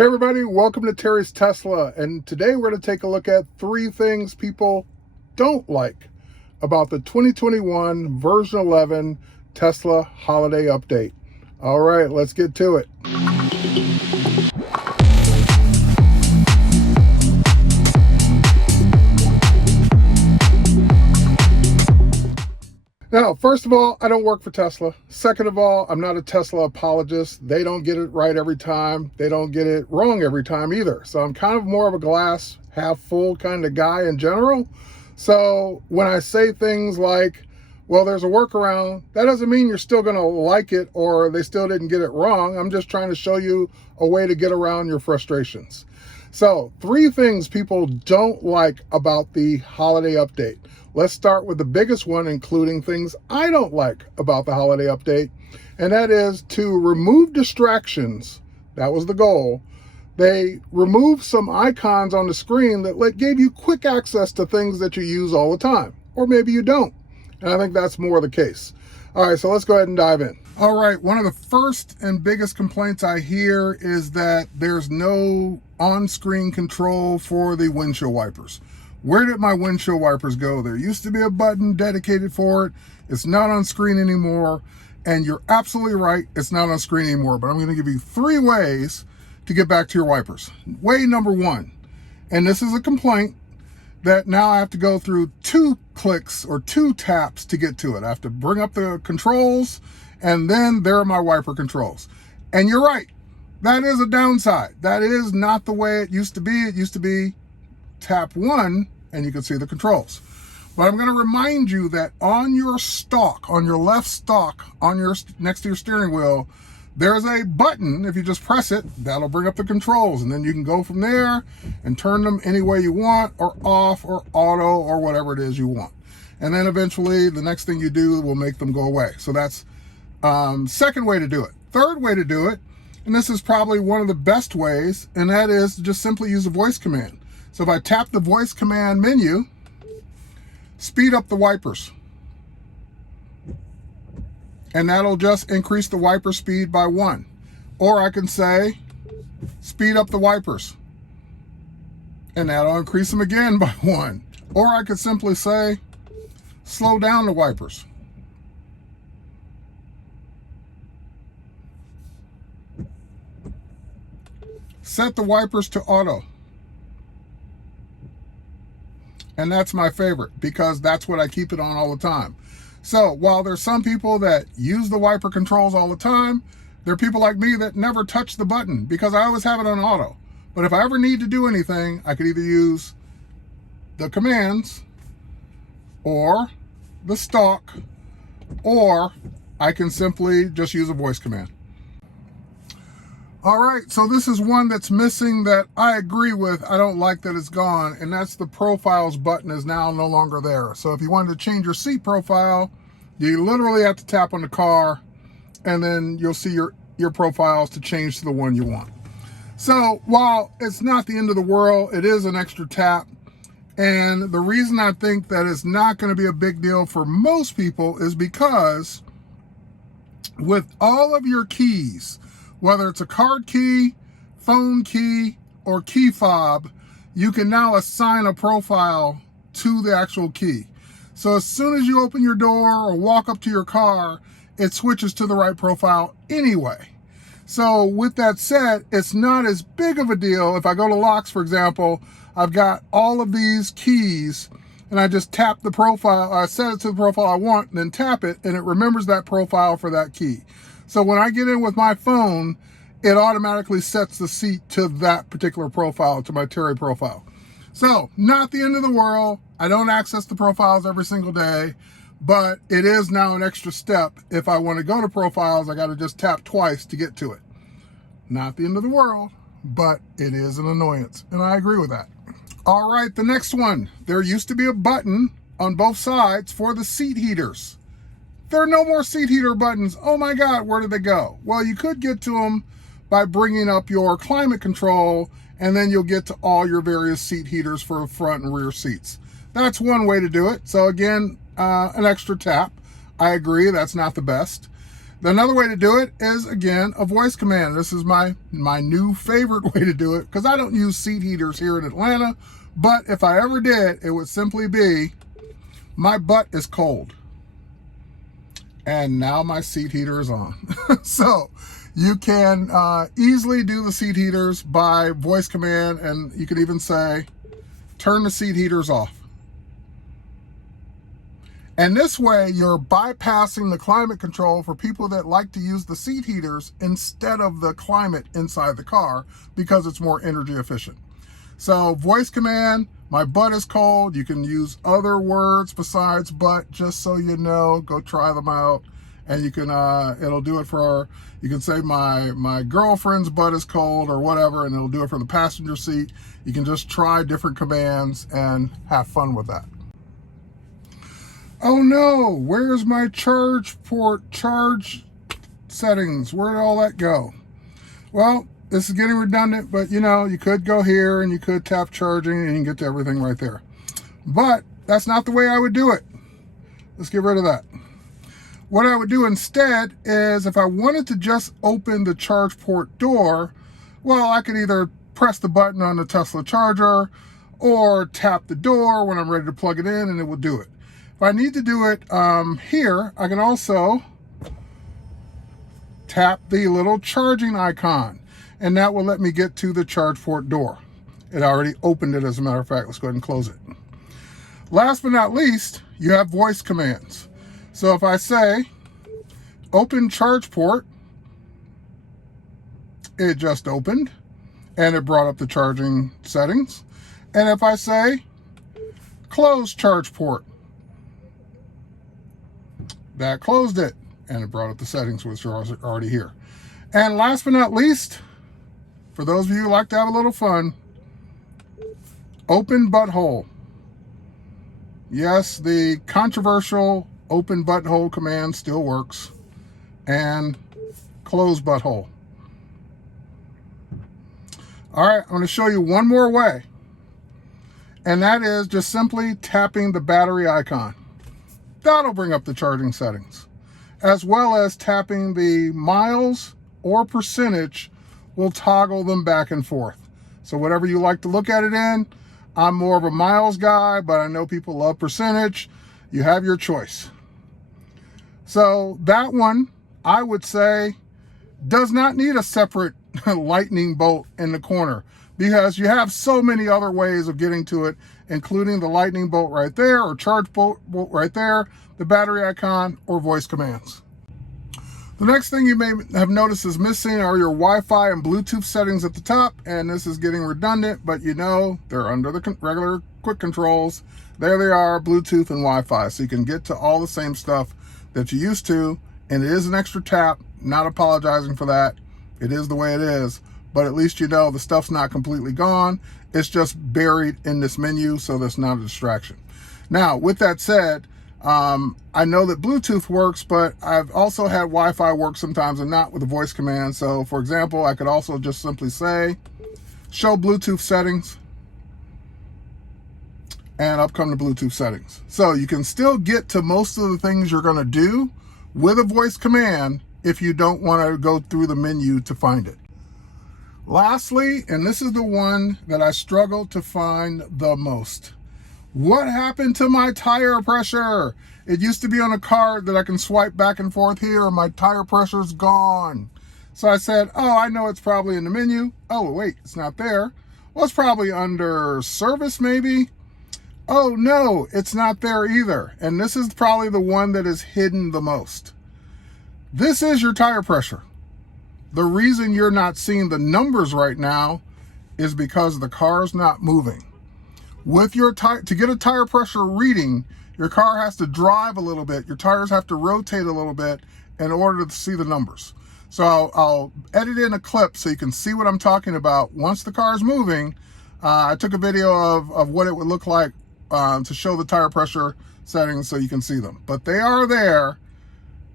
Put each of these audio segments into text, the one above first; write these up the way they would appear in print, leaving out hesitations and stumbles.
Hey everybody, welcome to Terry's Tesla, and today we're going to take a look at 3 things people don't like about the 2021 version 11 Tesla holiday update. All right, let's get to it. Now, first of all, I don't work for Tesla. Second of all, I'm not a Tesla apologist. They don't get it right every time. They don't get it wrong every time either. So I'm kind of more of a glass half full kind of guy in general. So when I say things like, well, there's a workaround, that doesn't mean you're still going to like it or they still didn't get it wrong. I'm just trying to show you a way to get around your frustrations. So 3 things people don't like about the holiday update. Let's start with the biggest one, including things I don't like about the holiday update, and that is to remove distractions. That was the goal. They removed some icons on the screen that gave you quick access to things that you use all the time, or maybe you don't. And I think that's more the case. All right, so let's go ahead and dive in. All right, one of the first and biggest complaints I hear is that there's no on-screen control for the windshield wipers. Where did my windshield wipers go? There used to be a button dedicated for it. It's not on screen anymore. And you're absolutely right, it's not on screen anymore. But I'm going to give you 3 ways to get back to your wipers. Way number 1, and this is a complaint, that now I have to go through 2 clicks or 2 taps to get to it. I have to bring up the controls, and then there are my wiper controls. And you're right, that is a downside. That is not the way it used to be. It used to be tap 1 and you can see the controls. But I'm going to remind you that on your stalk, on your left stalk, on your next to your steering wheel, there's a button. If you just press it, that'll bring up the controls, and then you can go from there and turn them any way you want, or off, or auto, or whatever it is you want. And then eventually the next thing you do will make them go away. So that's second way to do it. Third way to do it, and this is probably one of the best ways, and that is to just simply use a voice command. So if I tap the voice command menu, speed up the wipers. And that'll just increase the wiper speed by 1. Or I can say, speed up the wipers. And that'll increase them again by 1. Or I could simply say, slow down the wipers. Set the wipers to auto. And that's my favorite, because that's what I keep it on all the time. So while there's some people that use the wiper controls all the time, there are people like me that never touch the button because I always have it on auto. But if I ever need to do anything, I could either use the commands or the stalk, or I can simply just use a voice command. All right, so this is one that's missing that I agree with. I don't like that it's gone, and that's the profiles button is now no longer there. So if you wanted to change your seat profile, you literally have to tap on the car, and then you'll see your profiles to change to the one you want. So while it's not the end of the world, it is an extra tap. And the reason I think that it's not going to be a big deal for most people is because with all of your keys, whether it's a card key, phone key, or key fob, you can now assign a profile to the actual key. So as soon as you open your door or walk up to your car, it switches to the right profile anyway. So with that said, it's not as big of a deal. If I go to locks, for example, I've got all of these keys, and I just tap the profile, I set it to the profile I want, and then tap it, and it remembers that profile for that key. So when I get in with my phone, it automatically sets the seat to that particular profile, to my Terry profile. So not the end of the world. I don't access the profiles every single day, but it is now an extra step. If I want to go to profiles, I got to just tap twice to get to it. Not the end of the world, but it is an annoyance, and I agree with that. All right, the next one. There used to be a button on both sides for the seat heaters. There are no more seat heater buttons. Oh my God, where did they go? Well, you could get to them by bringing up your climate control, and then you'll get to all your various seat heaters for front and rear seats. That's one way to do it. So again, an extra tap. I agree, that's not the best. Another way to do it is, again, a voice command. This is my new favorite way to do it because I don't use seat heaters here in Atlanta. But if I ever did, it would simply be, my butt is cold. And now my seat heater is on. So you can easily do the seat heaters by voice command, and you can even say, turn the seat heaters off. And this way, you're bypassing the climate control for people that like to use the seat heaters instead of the climate inside the car because it's more energy efficient. So voice command, my butt is cold. You can use other words besides butt, just so you know. Go try them out. And you can, it'll do it for, you can say my girlfriend's butt is cold or whatever, and it'll do it for the passenger seat. You can just try different commands and have fun with that. Oh no, where's my charge settings? Where did all that go? Well, this is getting redundant, but you know, you could go here and you could tap charging and you can get to everything right there. But that's not the way I would do it. Let's get rid of that. What I would do instead is, if I wanted to just open the charge port door, well, I could either press the button on the Tesla charger or tap the door when I'm ready to plug it in and it will do it. If I need to do it here, I can also tap the little charging icon, and that will let me get to the charge port door. It already opened it, as a matter of fact. Let's go ahead and close it. Last but not least, you have voice commands. So if I say, open charge port, it just opened, and it brought up the charging settings. And if I say, close charge port, that closed it, and it brought up the settings, which are already here. And last but not least, for those of you who like to have a little fun, open butthole. Yes, the controversial open butthole command still works. And close butthole. All right, I'm going to show you one more way. And that is just simply tapping the battery icon. That'll bring up the charging settings, as well as tapping the miles or percentage will toggle them back and forth. So whatever you like to look at it in, I'm more of a miles guy, but I know people love percentage. You have your choice. So that one, I would say, does not need a separate lightning bolt in the corner, because you have so many other ways of getting to it, including the lightning bolt right there, or charge bolt right there, the battery icon, or voice commands. The next thing you may have noticed is missing are your Wi-Fi and Bluetooth settings at the top, and this is getting redundant, but you know they're under the regular quick controls. There they are, Bluetooth and Wi-Fi, so you can get to all the same stuff that you used to, and it is an extra tap. Not apologizing for that. It is the way it is, but at least you know the stuff's not completely gone. It's just buried in this menu, so that's not a distraction. Now, with that said, I know that Bluetooth works, but I've also had Wi-Fi work sometimes and not with the voice command. So, for example, I could also just simply say, show Bluetooth settings, and up come the Bluetooth settings. So you can still get to most of the things you're going to do with a voice command if you don't want to go through the menu to find it. Lastly, and this is the one that I struggled to find the most. What happened to my tire pressure? It used to be on a card that I can swipe back and forth here, and my tire pressure's gone. So I said, oh, I know it's probably in the menu. Oh, wait, it's not there. Well, it's probably under service maybe. Oh no, it's not there either. And this is probably the one that is hidden the most. This is your tire pressure. The reason you're not seeing the numbers right now is because the car's not moving. With your tire, to get a tire pressure reading, your car has to drive a little bit. Your tires have to rotate a little bit in order to see the numbers. So I'll edit in a clip so you can see what I'm talking about. Once the car is moving, I took a video of what it would look like to show the tire pressure settings so you can see them. But they are there.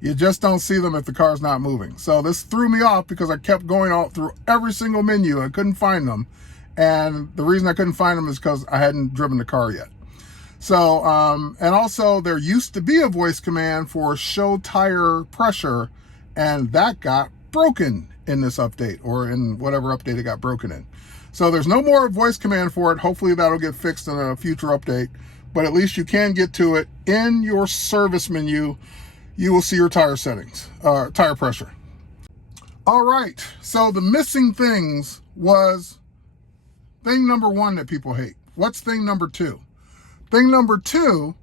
You just don't see them if the car's not moving. So this threw me off because I kept going all through every single menu. I couldn't find them. And the reason I couldn't find them is because I hadn't driven the car yet. So, and also there used to be a voice command for show tire pressure and that got broken in this update, or in whatever update it got broken in. So there's no more voice command for it. Hopefully that'll get fixed in a future update, but at least you can get to it. In your service menu, you will see your tire settings, tire pressure. All right, so the missing things was thing number one that people hate. What's thing number two? Thing number two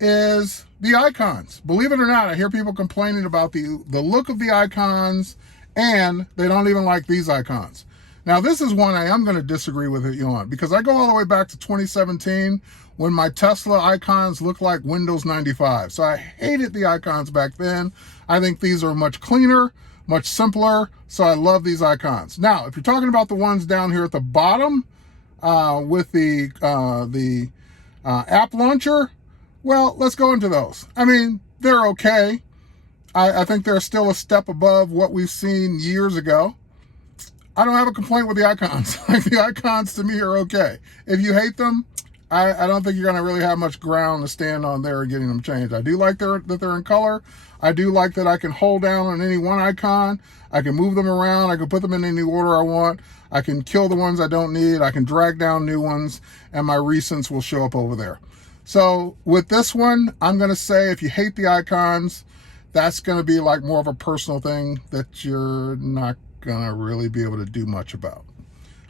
is the icons. Believe it or not, I hear people complaining about the look of the icons, and they don't even like these icons. Now, this is one I am going to disagree with you on, because I go all the way back to 2017 when my Tesla icons looked like Windows 95. So I hated the icons back then. I think these are much cleaner, much simpler, so I love these icons. Now, if you're talking about the ones down here at the bottom with the app launcher, well, let's go into those. I mean, they're okay. I think they're still a step above what we've seen years ago. I don't have a complaint with the icons. Like, the icons to me are okay. If you hate them, I don't think you're going to really have much ground to stand on there and getting them changed. I do like that they're in color. I do like that I can hold down on any one icon. I can move them around. I can put them in any order I want. I can kill the ones I don't need. I can drag down new ones, and my recents will show up over there. So with this one, I'm going to say if you hate the icons, that's going to be like more of a personal thing that you're not going to really be able to do much about.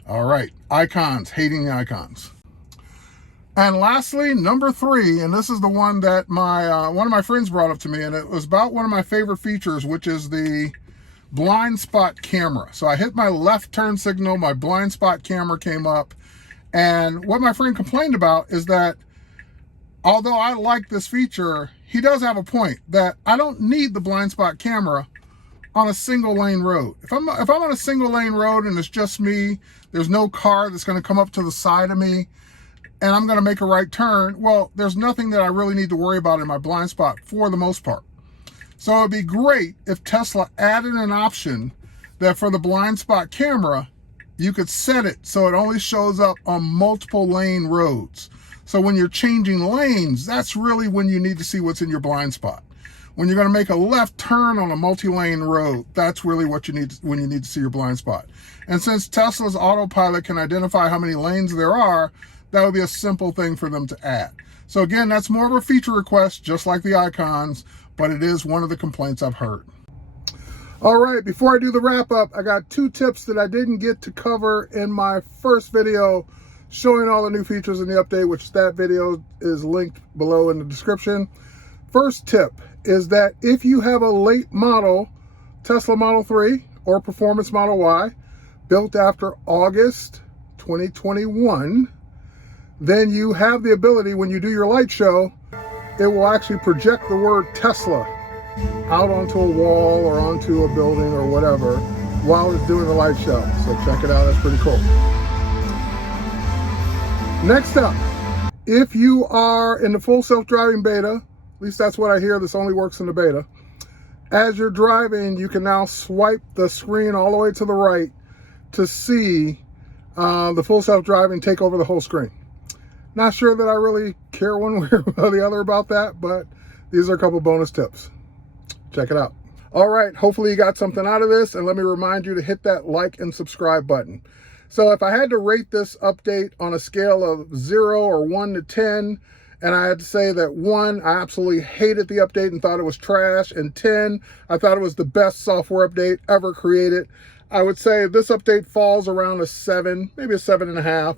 All right, icons, hating the icons. And lastly, number three, and this is the one that one of my friends brought up to me, and it was about one of my favorite features, which is the blind spot camera. So I hit my left turn signal, my blind spot camera came up, and what my friend complained about is that although I like this feature, he does have a point that I don't need the blind spot camera on a single lane road. If I'm on a single lane road and it's just me, there's no car that's going to come up to the side of me, and I'm going to make a right turn, well, there's nothing that I really need to worry about in my blind spot for the most part. So it'd be great if Tesla added an option that for the blind spot camera, you could set it so it only shows up on multiple lane roads. So when you're changing lanes, that's really when you need to see what's in your blind spot. When you're going to make a left turn on a multi-lane road, that's really what you need when you need to see your blind spot. And since Tesla's autopilot can identify how many lanes there are, that would be a simple thing for them to add. So again, that's more of a feature request, just like the icons, but it is one of the complaints I've heard. All right, before I do the wrap up, I got two tips that I didn't get to cover in my first video showing all the new features in the update, which that video is linked below in the description. First tip is that if you have a late model Tesla Model 3 or Performance Model Y built after August 2021, then you have the ability, when you do your light show, it will actually project the word Tesla out onto a wall or onto a building or whatever while it's doing the light show. So check it out, that's pretty cool. Next up, if you are in the full self-driving beta, at least that's what I hear, this only works in the beta, as you're driving, you can now swipe the screen all the way to the right to see the full self-driving take over the whole screen. Not sure that I really care one way or the other about that, but these are a couple bonus tips. Check it out. All right, hopefully you got something out of this, and let me remind you to hit that like and subscribe button. So if I had to rate this update on a scale of 0 or 1 to 10, and I had to say that 1, I absolutely hated the update and thought it was trash, and 10, I thought it was the best software update ever created, I would say this update falls around a 7, maybe a 7.5.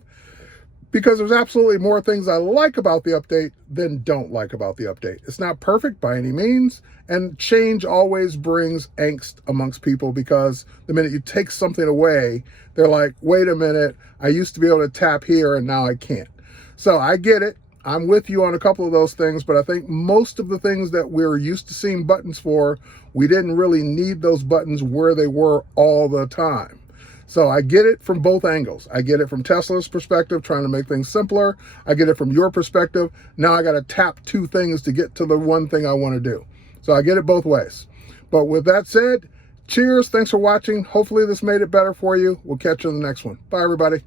Because there's absolutely more things I like about the update than don't like about the update. It's not perfect by any means, and change always brings angst amongst people, because the minute you take something away, they're like, wait a minute, I used to be able to tap here and now I can't. So I get it. I'm with you on a couple of those things, but I think most of the things that we're used to seeing buttons for, we didn't really need those buttons where they were all the time. So I get it from both angles. I get it from Tesla's perspective, trying to make things simpler. I get it from your perspective. Now I got to tap two things to get to the one thing I want to do. So I get it both ways. But with that said, cheers. Thanks for watching. Hopefully this made it better for you. We'll catch you in the next one. Bye, everybody.